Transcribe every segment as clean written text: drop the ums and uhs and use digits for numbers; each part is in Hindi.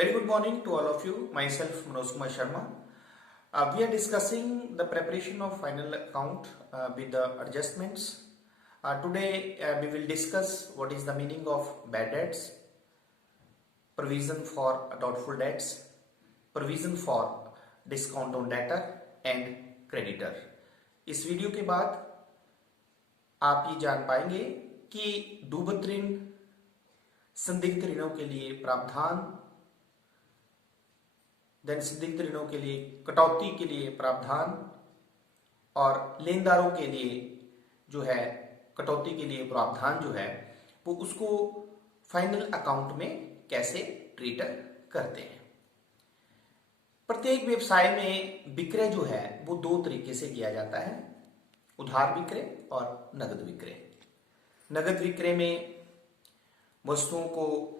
Very good morning to all of you. Myself Manoj Kumar Sharma. We are discussing the preparation of final account with the adjustments. Today we will discuss what is the meaning of bad debts, provision for doubtful debts, provision for discount on debtor and creditor. इस वीडियो के बाद आप ये जान पाएंगे कि डूबत ऋण, संदिग्ध ऋणों के लिए प्रावधान, देन संदिग्ध ऋणों के लिए कटौती के लिए प्रावधान और लेनदारों के लिए जो है कटौती के लिए प्रावधान जो है वो उसको फाइनल अकाउंट में कैसे ट्रीट करते हैं। प्रत्येक व्यवसाय में विक्रय जो है वो दो तरीके से किया जाता है, उधार विक्रय और नगद विक्रय। नगद विक्रय में वस्तुओं को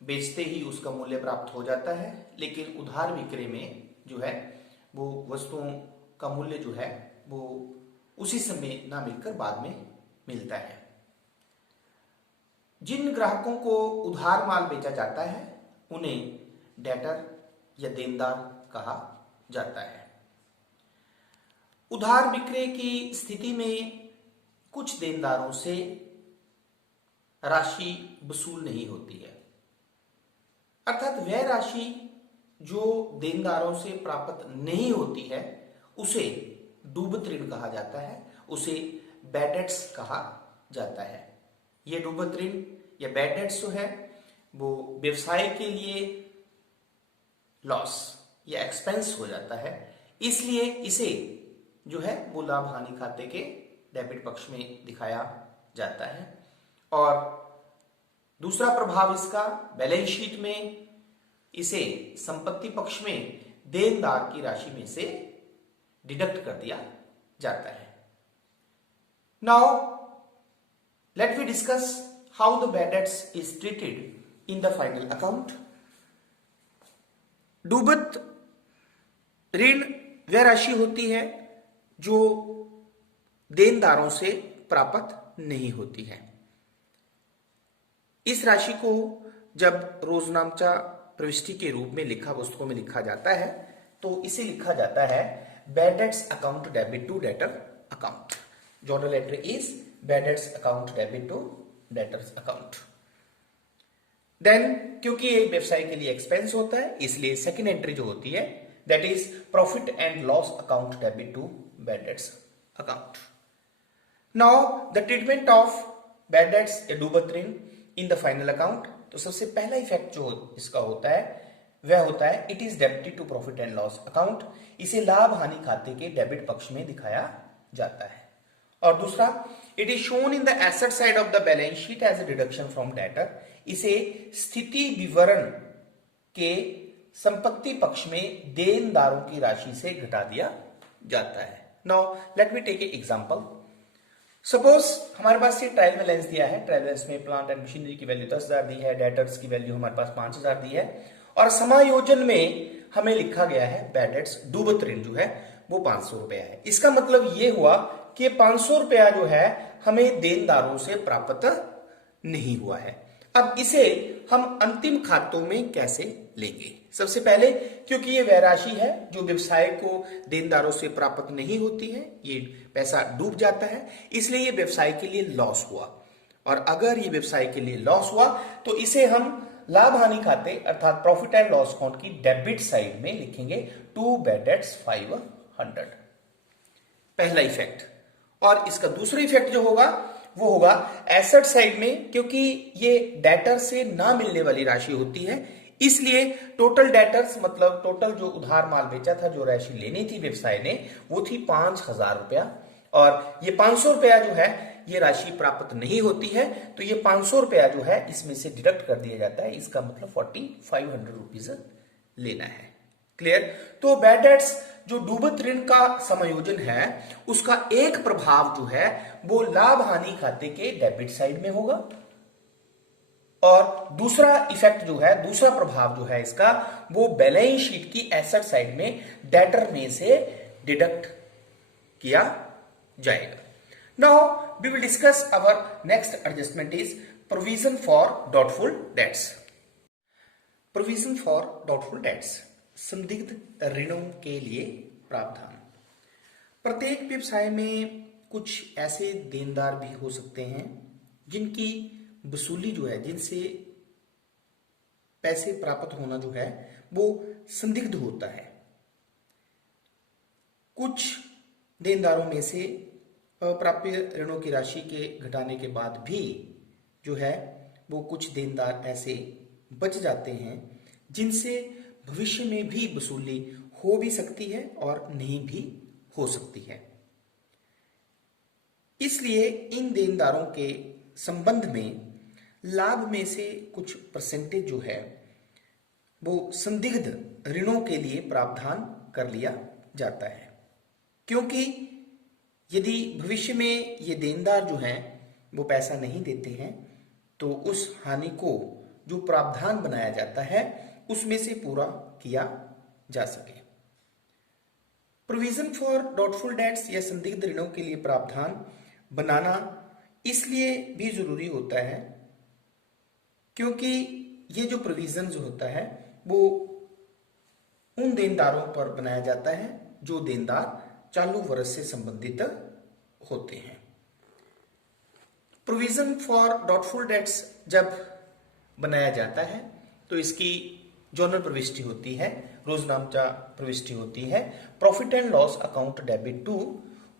बेचते ही उसका मूल्य प्राप्त हो जाता है, लेकिन उधार विक्रय में जो है वो वस्तुओं का मूल्य जो है वो उसी समय ना मिलकर बाद में मिलता है। जिन ग्राहकों को उधार माल बेचा जाता है उन्हें डेटर या देनदार कहा जाता है। उधार विक्रय की स्थिति में कुछ देनदारों से राशि वसूल नहीं होती है, अर्थात वह राशि जो देनदारों से प्राप्त नहीं होती है उसे डूबत ऋण कहा जाता है, उसे बैड डेट्स कहा जाता है। यह डूबत ऋण या बैड डेट्स जो है वो व्यवसाय के लिए लॉस या एक्सपेंस हो जाता है, इसलिए इसे जो है वो लाभ हानि खाते के डेबिट पक्ष में दिखाया जाता है। और दूसरा प्रभाव इसका बैलेंस शीट में इसे संपत्ति पक्ष में देनदार की राशि में से डिडक्ट कर दिया जाता है। Now let we discuss how the bad debts is treated in the final account. डूबत ऋण वह राशि होती है जो देनदारों से प्राप्त नहीं होती है। इस राशि को जब रोजनामचा प्रविष्टि के रूप में लिखा पुस्तकों में लिखा जाता है तो इसे लिखा जाता है bad debts account debit to debtor account. Journal entry is bad debts account debit to debtors account. Then क्योंकि एक व्यवसाय के लिए एक्सपेंस होता है इसलिए सेकेंड एंट्री जो होती है that is profit and loss account debit to bad debts account. Now the treatment of bad debts या डूबत ऋण इन द फाइनल अकाउंट। तो सबसे पहला इफेक्ट जो इसका होता है वह होता है it is debited to profit and loss account. इसे लाभ हानि खाते के डेबिट पक्ष में दिखाया जाता है। और दूसरा it is shown in the asset side of the balance sheet as a deduction from debtor. इसे स्थिति विवरण के संपत्ति पक्ष में देनदारों की राशि से घटा दिया जाता है। Now let me take a example. Suppose हमारे पास ये ट्रायल बैलेंस दिया है, ट्रायल बैलेंस में प्लांट एंड मशीनरी की वैल्यू 10,000 दी है, डेटर्स की वैल्यू हमारे पास 5,000 दी है और समायोजन में हमें लिखा गया है बैड डेट्स डूबत ऋण जो है वो 500 रुपया है। इसका मतलब ये हुआ कि 500 रुपया जो है हमें देनदारों से प्राप्त नहीं हुआ है। अब इसे हम अंतिम खातों में कैसे लेंगे? सबसे पहले क्योंकि ये वह राशि है जो व्यवसाय को देनदारों से प्राप्त नहीं होती है, ये पैसा डूब जाता है, इसलिए ये व्यवसाय के लिए लॉस हुआ। और अगर ये व्यवसाय के लिए लॉस हुआ तो इसे हम लाभ हानि खाते अर्थात प्रॉफिट एंड लॉस अकाउंट की डेबिट साइड में लिखेंगे टू बैड डेट्स 500। पहला इफेक्ट। और इसका दूसरा इफेक्ट जो होगा वो होगा एसेट साइड में, क्योंकि ये डेटर से ना मिलने वाली राशि होती है इसलिए टोटल डेटर्स मतलब टोटल जो उधार माल बेचा था, जो राशि लेनी थी व्यवसाय ने वो थी 5,000 रुपया और ये 500 रुपया जो है ये राशि प्राप्त नहीं होती है तो ये 500 रुपया जो है इसमें से डिडक्ट कर दिया जाता है। इसका मतलब 4,500 रुपीज लेना है। क्लियर? तो बैड डेट्स जो डूबत ऋण का समायोजन है उसका एक प्रभाव जो है वो लाभ हानि खाते के डेबिट साइड में होगा और दूसरा इफेक्ट जो है, दूसरा प्रभाव जो है इसका वो बैलेंस शीट की एसेट साइड में डेटर में से डिडक्ट किया जाएगा। Now we will discuss our next adjustment is provision for doubtful debts. Provision for doubtful debts, संदिग्ध ऋणों के लिए प्रावधान। प्रत्येक व्यवसाय में कुछ ऐसे देनदार भी हो सकते हैं जिनकी वसूली जो है, जिनसे पैसे प्राप्त होना जो है वो संदिग्ध होता है। कुछ देनदारों में से अप्राप्य ऋणों की राशि के घटाने के बाद भी जो है वो कुछ देनदार ऐसे बच जाते हैं जिनसे भविष्य में भी वसूली हो भी सकती है और नहीं भी हो सकती है। इसलिए इन देनदारों के संबंध में लाभ में से कुछ परसेंटेज जो है वो संदिग्ध ऋणों के लिए प्रावधान कर लिया जाता है, क्योंकि यदि भविष्य में ये देनदार जो हैं वो पैसा नहीं देते हैं तो उस हानि को जो प्रावधान बनाया जाता है उसमें से पूरा किया जा सके। प्रोविजन फॉर डाउटफुल डेट्स या संदिग्ध ऋणों के लिए प्रावधान बनाना इसलिए भी जरूरी होता है क्योंकि ये जो प्रोविजन जो होता है वो उन देनदारों पर बनाया जाता है जो देनदार चालू वर्ष से संबंधित होते हैं। प्रोविजन फॉर डाउटफुल डेट्स जब बनाया जाता है तो इसकी जर्नल प्रविष्टि होती है, रोजनामचा प्रविष्टि होती है, profit and loss account debit to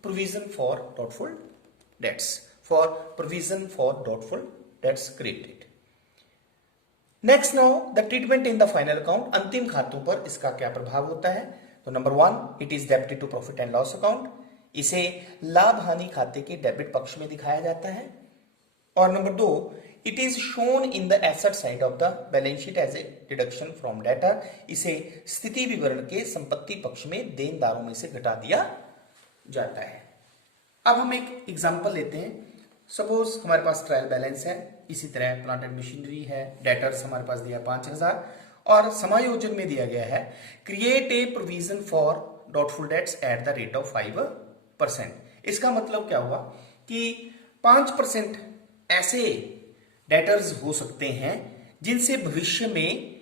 provision for doubtful debts, for provision for doubtful debts created. Next now the treatment in the final account, अंतिम खातों पर इसका क्या प्रभाव होता है। तो number 1, it is debited to profit and loss account, इसे लाभ हानि खाते के डेबिट पक्ष में दिखाया जाता है। और number 2, it is shown in the asset side of the balance sheet as a deduction from debtor, इसे स्थिति विवरण के संपत्ति पक्ष में देनदारों में से घटा दिया जाता है। अब हम एक एग्जांपल लेते हैं। सपोज हमारे पास ट्रायल बैलेंस है, इसी तरह प्लांट एंड मशीनरी है, डेटर्स हमारे पास दिया 5000 और समायोजन में दिया गया है create a provision for doubtful dates at the rate of 5%। इसका मतलब क्या हुआ कि 5% ऐसे डेटर्स हो सकते हैं जिनसे भविष्य में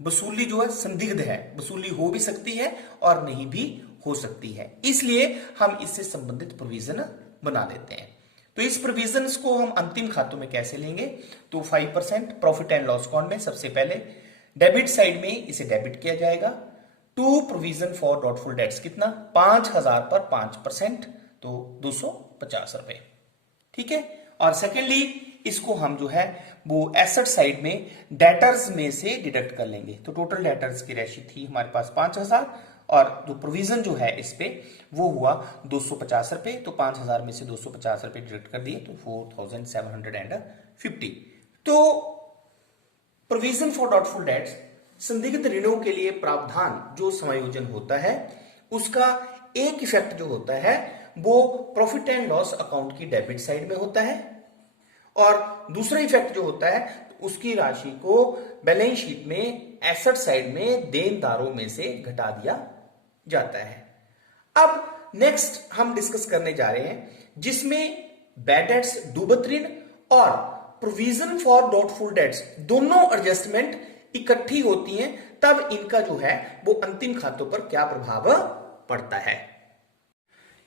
वसूली जो है संदिग्ध है, वसूली हो भी सकती है और नहीं भी हो सकती है, इसलिए हम इससे संबंधित प्रोविजन बना लेते हैं। तो इस प्रोविजंस को हम अंतिम खातों में कैसे लेंगे, तो 5% प्रॉफिट एंड लॉस अकाउंट में सबसे पहले डेबिट साइड में इसे डेबिट किया जाएगा to provision for doubtful debts, कितना 5000 पर 5%, तो 250 रुपए, ठीक है। और सेकेंडली इसको हम जो है वो एसेट साइड में डेटर्स में से डिडक्ट कर लेंगे। तो टोटल डेटर्स की राशि थी हमारे पास 5000 और जो प्रोविजन जो है इस पे वो हुआ 250 रुपए, तो 5000 में से 250 रुपए डिडक्ट कर दिए तो 4750। तो प्रोविजन फॉर डाउटफुल डेट्स, संदिग्ध ऋणों के लिए प्रावधान जो समायोजन होता है उसका एक इफेक्ट जो होता है वो प्रॉफिट एंड लॉस अकाउंट की डेबिट साइड में होता है और दूसरा इफेक्ट जो होता है उसकी राशि को बैलेंस शीट में एसेट साइड में देनदारों में से घटा दिया जाता है। अब नेक्स्ट हम डिस्कस करने जा रहे हैं जिसमें बैड डेट्स, डूबत ऋण और प्रोविजन फॉर डाउटफुल डेट्स दोनों एडजस्टमेंट इकट्ठी होती हैं, तब इनका जो है वो अंतिम खातों पर क्या प्रभाव पड़ता है।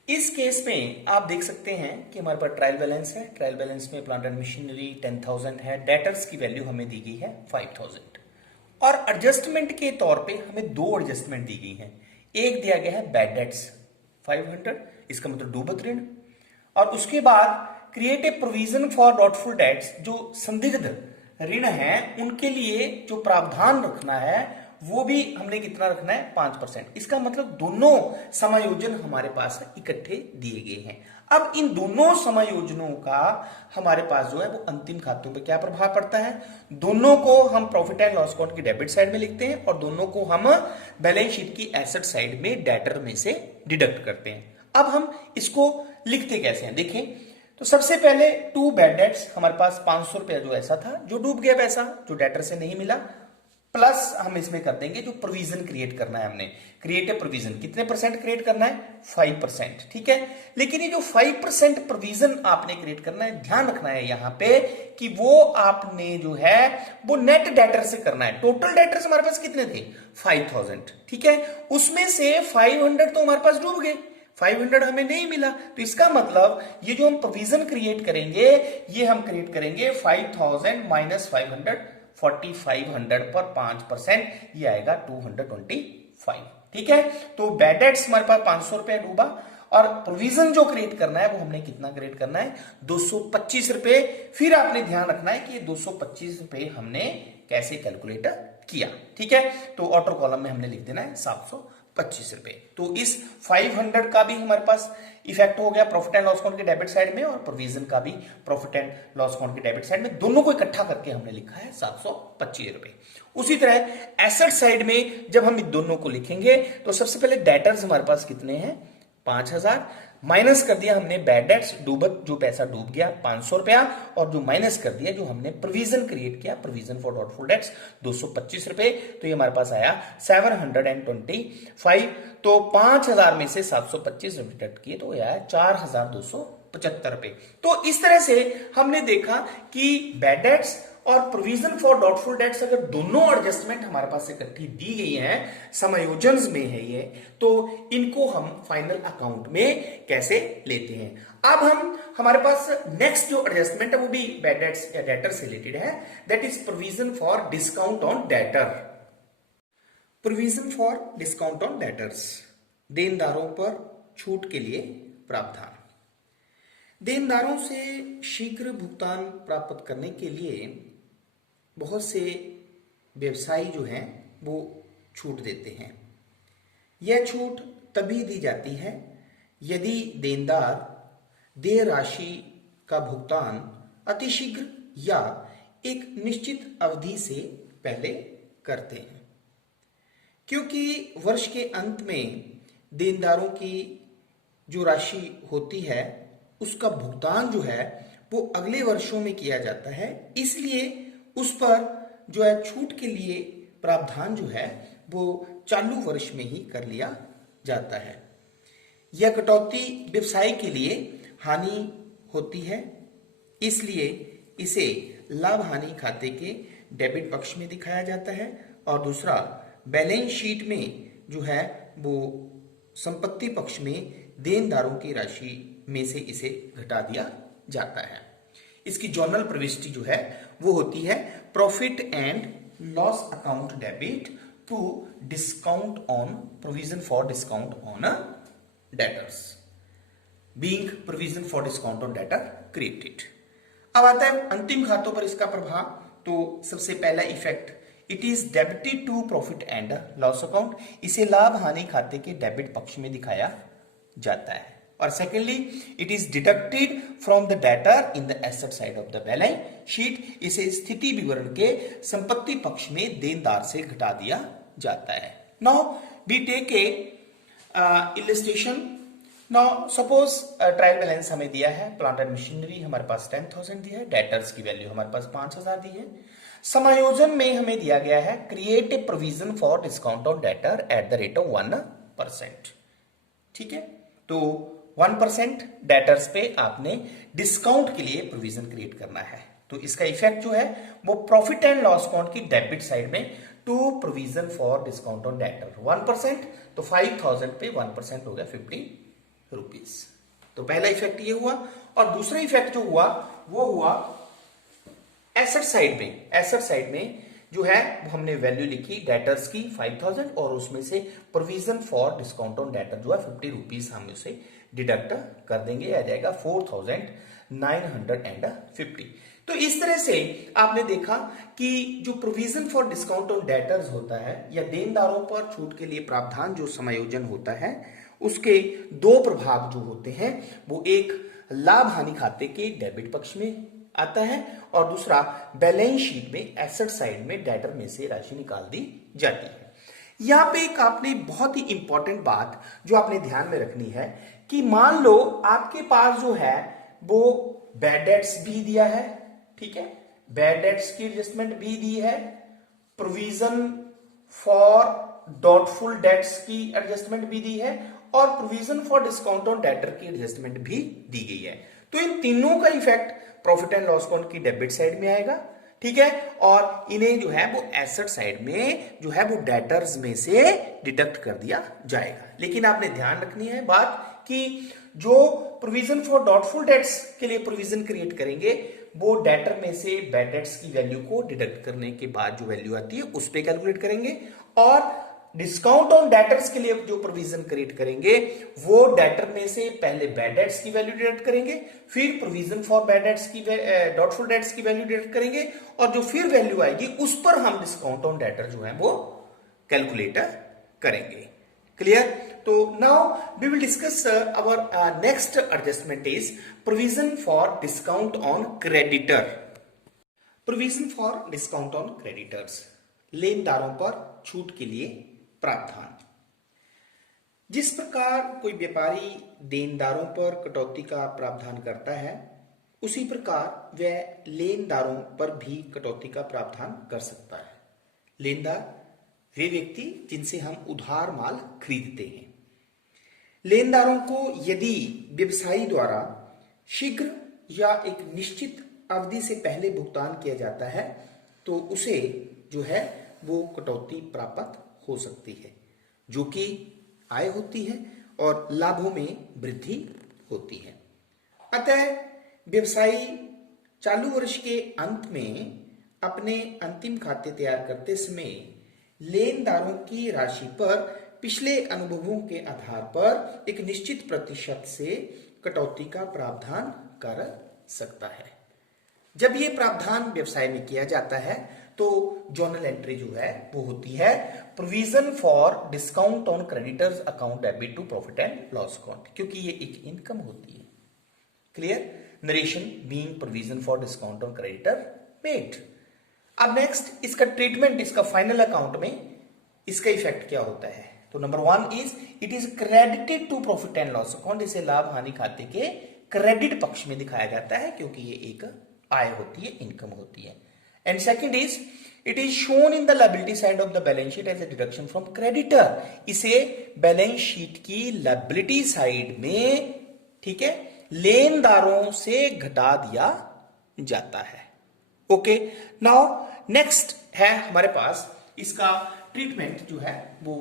इस केस में आप देख सकते हैं कि हमारे पास ट्रायल बैलेंस है, ट्रायल बैलेंस में प्लांट एंड मशीनरी 10,000 है, डेटर्स की वैल्यू हमें दी गई है 5000 और एडजस्टमेंट के तौर पे हमें दो एडजस्टमेंट दी गई हैं। एक दिया गया है बैड डेट्स 500, इसका मतलब डूबत ऋण, और उसके बाद create a provision for doubtful dates, जो संदिग्ध ऋण है उनके लिए जो प्रावधान रखना है वो भी हमने कितना रखना है 5%। इसका मतलब दोनों समायोजन हमारे पास इकट्ठे दिए गए हैं। अब इन दोनों समायोजनों का हमारे पास जो है वो अंतिम खातों पे क्या प्रभाव पड़ता है। दोनों को हम प्रॉफिट एंड लॉस अकाउंट की डेबिट साइड में लिखते हैं और दोनों को हम बैलेंस शीट की एसेट साइड में डेटर में से डिडक्ट करते हैं। अब हम इसको लिखते कैसे हैं, देखें। तो सबसे पहले टू बैड डेट्स, हमारे पास 500 रुपया जो ऐसा था जो डूब गया पैसा, जो डेटर से नहीं मिला, प्लस हम इसमें कर देंगे जो प्रोविजन क्रिएट करना है, हमने क्रिएट ए प्रोविजन कितने परसेंट क्रिएट करना है, 5%, ठीक है। लेकिन ये जो 5% प्रोविजन आपने क्रिएट करना है, ध्यान रखना है यहां पे कि वो आपने जो है वो नेट डेटर से करना है। टोटल डेटर्स हमारे पास कितने थे, 5000, ठीक है। उसमें से 500 तो हमारे पास डूब गए, 500 हमें नहीं मिला। तो इसका मतलब ये जो हम प्रोविजन क्रिएट करेंगे, ये हम क्रिएट करेंगे 5000 माइनस 500, 4500 पर 5%, ये आएगा 225, ठीक है। तो बैड डेट्स हमारे पास 500 रुपया डूबा, और प्रोविजन जो क्रिएट करना है वो हमने कितना क्रिएट करना है, 225 रुपए। फिर आपने ध्यान रखना है कि ये 225 रुपए हमने कैसे कैलकुलेट किया, ठीक है। तो ऑटो कॉलम में हमने लिख देना है 725 रुपए। तो इस 500 का भी हमारे पास इफेक्ट हो गया प्रॉफिट एंड लॉस अकाउंट के डेबिट साइड में, और प्रोविजन का भी प्रॉफिट एंड लॉस अकाउंट के डेबिट साइड में, दोनों को इकट्ठा करके हमने लिखा है 725 रुपए। उसी तरह एसेट साइड में जब हम इन दोनों को लिखेंगे तो सबसे पहले डेटर्स हमारे पास कितने हैं, 5000, माइनस कर दिया हमने बैड डेट्स, डूबत जो पैसा डूब गया 500 रुपया, और जो माइनस कर दिया जो हमने प्रोविजन क्रिएट किया, प्रोविजन फॉर डॉटफुल डेट्स 225 रुपए। तो ये हमारे पास आया 725। तो 5000 में से 725 डिडक्ट किए तो आया 4275 रुपए। तो इस तरह से हमने देखा कि बैड डेट्स और प्रोविजन फॉर डॉटफुल डेट्स अगर दोनों एडजस्टमेंट हमारे पास इकट्ठी दी गई हैं, समायोजन में है ये, तो इनको हम फाइनल अकाउंट में कैसे लेते हैं। अब हम हमारे पास नेक्स्ट जो एडजस्टमेंट है वो भी बैड डेट्स या डेटर से रिलेटेड है, that is provision for discount on debtor. Provision for discount on debtors, देनदारों पर छूट के लिए प्रावधान। देनदारों से शीघ्र भुगतान प्राप्त करने के लिए बहुत से व्यवसायी जो हैं वो छूट देते हैं। यह छूट तभी दी जाती है यदि देनदार देय राशि का भुगतान अतिशीघ्र या एक निश्चित अवधि से पहले करते हैं, क्योंकि वर्ष के अंत में देनदारों की जो राशि होती है उसका भुगतान जो है वो अगले वर्षों में किया जाता है, इसलिए उस पर जो है छूट के लिए प्रावधान जो है वो चालू वर्ष में ही कर लिया जाता है। यह कटौती व्यवसाय के लिए हानि होती है, इसलिए इसे लाभ हानि खाते के डेबिट पक्ष में दिखाया जाता है, और दूसरा बैलेंस शीट में जो है वो संपत्ति पक्ष में देनदारों की राशि में से इसे घटा दिया जाता है। इसकी जर्नल प्रविष्टि जो है वो होती है profit and loss account debit to discount on provision for discount on debtors, being provision for discount on debtor created. अब आता है अंतिम खातों पर इसका प्रभाव। तो सबसे पहला effect, it is debited to profit and loss account, इसे लाभ हानि खाते के डेबिट पक्ष में दिखाया जाता है। और secondly, it is deducted from the debtor in the asset side of the balance sheet, इसे स्थिति विवरण के संपत्ति पक्ष में देनदार से घटा दिया जाता है। Now we take a illustration. Now suppose trial balance हमें दिया है, प्लांट एंड मशीनरी हमारे पास 10,000 दिया है, डेटर्स की वैल्यू हमारे पास 5000 दी है। समायोजन में हमें दिया गया है create a provision for discount on debtor at the rate of 1%, ठीक है। तो 1% डेटर्स पे आपने डिस्काउंट के लिए प्रोविजन क्रिएट करना है। तो इसका इफेक्ट जो है वो प्रॉफिट एंड लॉस अकाउंट की डेबिट साइड में to provision for discount on debtor 1%, तो 5000 पे 1% हो गया 50 रुपीज। तो पहला इफेक्ट ये हुआ। और दूसरा इफेक्ट जो हुआ वो हुआ एसेट साइड में। एसेट साइड में जो है वो हमने वैल्यू लिखी डेटर्स की 5000, और उसमें से provision for discount on debtor जो है 50 रुपीज हम उसे डिडक्ट कर देंगे, आ जाएगा 4950। तो इस तरह से आपने देखा कि जो provision for discount on debtors होता है या देनदारों पर छूट के लिए प्रावधान जो समायोजन होता है, उसके दो प्रभाव जो होते हैं वो एक लाभ हानि खाते के डेबिट पक्ष में आता है, और दूसरा बैलेंस शीट में एसेट साइड में डेटर में से राशि निकाल दी जाती है। यहां पे एक आपने बहुत ही इंपॉर्टेंट बात जो आपने ध्यान में रखनी है कि मान लो आपके पास जो है वो बैड डेट्स भी दिया है, ठीक है, बैड डेट्स की एडजस्टमेंट भी दी है, प्रोविजन फॉर डॉटफुल डेट्स की एडजस्टमेंट भी दी है और provision for discount on debtor की एडजस्टमेंट भी दी गई है। तो इन तीनों का effect profit and loss account की डेबिट साइड में आएगा, ठीक है, और इन्हें जो है वो एसेट साइड में जो है वो डेटर्स में से डिडक्ट कर दिया जाएगा। लेकिन आपने ध्यान रखनी है बात कि जो प्रोविजन फॉर डॉटफुल डेट्स के लिए प्रोविजन क्रिएट करेंगे वो डेटर में से बैड डेट्स की वैल्यू को डिडक्ट करने के बाद जो वैल्यू आती है उस पे कैलकुलेट करेंगे, और डिस्काउंट ऑन डेटर्स के लिए जो प्रोविजन क्रिएट करेंगे वो डेटर में से पहले बैड डेट्स की वैल्यू डिडक्ट करेंगे, फिर प्रोविजन फॉर बैड डेट्स की डॉटफुल डेट्स की वैल्यू डिडक्ट करेंगे, और जो फिर वैल्यू आएगी उस पर हम डिस्काउंट ऑन डेटर जो है वो कैलकुलेट करेंगे। क्लियर? तो now we will discuss our next adjustment is provision for discount on creditor. Provision for discount on creditors, लेनदारों पर छूट के लिए प्रावधान। जिस प्रकार कोई व्यापारी देनदारों पर कटौती का प्रावधान करता है उसी प्रकार वह लेनदारों पर भी कटौती का प्रावधान कर सकता है। लेनदार वे व्यक्ति जिनसे हम उधार माल खरीदते हैं। लेनदारों को यदि व्यवसायी द्वारा शीघ्र या एक निश्चित अवधि से पहले भुगतान किया जाता है तो उसे जो है वो कटौती प्राप्त हो सकती है, जो कि आय होती है और लाभों में वृद्धि होती है। अतः व्यवसायी चालू वर्ष के अंत में अपने अंतिम खाते तैयार करते समय लेनदारों की राशि पर पिछले अनुभवों के आधार पर एक निश्चित प्रतिशत से कटौती का प्रावधान कर सकता है। जब ये प्रावधान व्यवसाय में किया जाता है तो जर्नल एंट्री जो है वो होती है provision for discount on creditors account debit to profit and loss account, क्योंकि ये एक इनकम होती है। Clear? Narration being provision for discount on creditor paid. अब नेक्स्ट इसका ट्रीटमेंट, इसका फाइनल अकाउंट में इसका इफेक्ट क्या होता है? तो number 1 is it is credited to profit and loss account. इसे लाभ हानि खाते के क्रेडिट पक्ष में दिखाया जाता है क्योंकि ये एक आय होती है, इनकम होती है। And second is it is shown in the liability side of the balance sheet as a deduction from creditor. इसे बैलेंस शीट की लायबिलिटी साइड में, ठीक है, लेनदारों से घटा दिया जाता है। ओके, नाउ नेक्स्ट है हमारे पास इसका ट्रीटमेंट जो है वो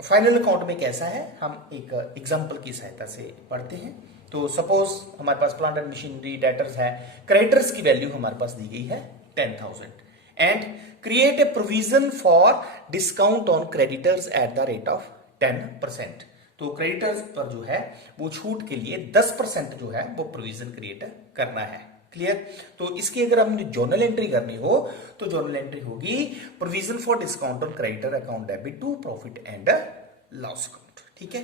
फाइनल अकाउंट में कैसा है, हम एक एग्जांपल की सहायता से पढ़ते हैं। तो सपोज हमारे पास प्लांट एंड मशीनरी डेटर्स है, क्रेडिटर्स की वैल्यू हमारे पास दी गई है 10,000 and create a provision for discount on creditors at the rate of 10%। तो क्रेडिटर्स पर जो है वो छूट के लिए 10% जो है वो प्रोविजन क्रिएट करना है। क्लियर? तो इसकी अगर हमने जर्नल एंट्री करनी हो तो जर्नल एंट्री होगी provision for discount on creditor account debit to profit and loss account. ठीक है?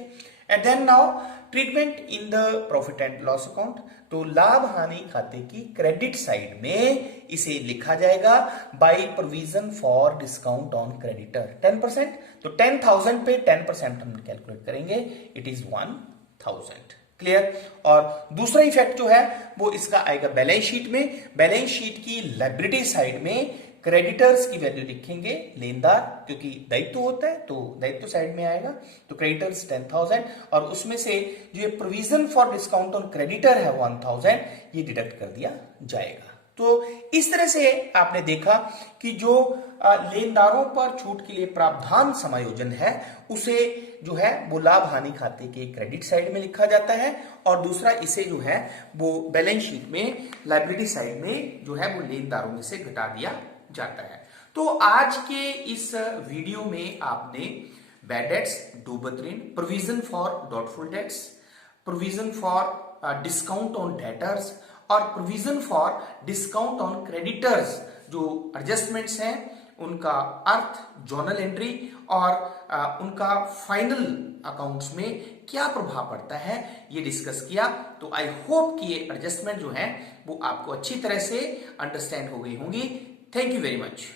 And then now treatment in the profit and loss account. तो लाभ हानि खाते की क्रेडिट साइड में इसे लिखा जाएगा by provision for discount on creditor 10%। तो 10,000 पे 10% हम कैलकुलेट करेंगे, इट इज 1,000। क्लियर? और दूसरा इफेक्ट जो है वो इसका आएगा बैलेंस शीट में। बैलेंस शीट की लायबिलिटी साइड में क्रेडिटर्स की वैल्यू लिखेंगे, लेनदार क्योंकि दायित्व होता है तो दायित्व साइड में आएगा। तो क्रेडिटर्स 10,000 और उसमें से जो ये provision for discount on creditor है 1,000 ये डिडक्ट कर दिया जाएगा। तो इस तरह से आपने देखा कि जो लेनदारों पर छूट के लिए प्रावधान समायोजन है उसे जो है वो लाभ हानि खाते के क्रेडिट साइड में लिखा जाता है और दूसरा इसे जो है वो बैलेंस शीट में लायबिलिटी साइड में जो है वो लेनदारों में से घटा दिया जाता है। तो आज के इस वीडियो में आपने बैड डेट्स, डूबत ऋण, provision for doubtful debts, provision for discount on debtors और provision for discount on creditors जो एडजस्टमेंट्स हैं उनका अर्थ, जर्नल एंट्री और उनका फाइनल अकाउंट्स में क्या प्रभाव पड़ता है ये डिस्कस किया। तो आई होप कि ये एडजस्टमेंट जो है वो आपको अच्छी तरह से अंडरस्टैंड हो गई होंगी। Thank you very much.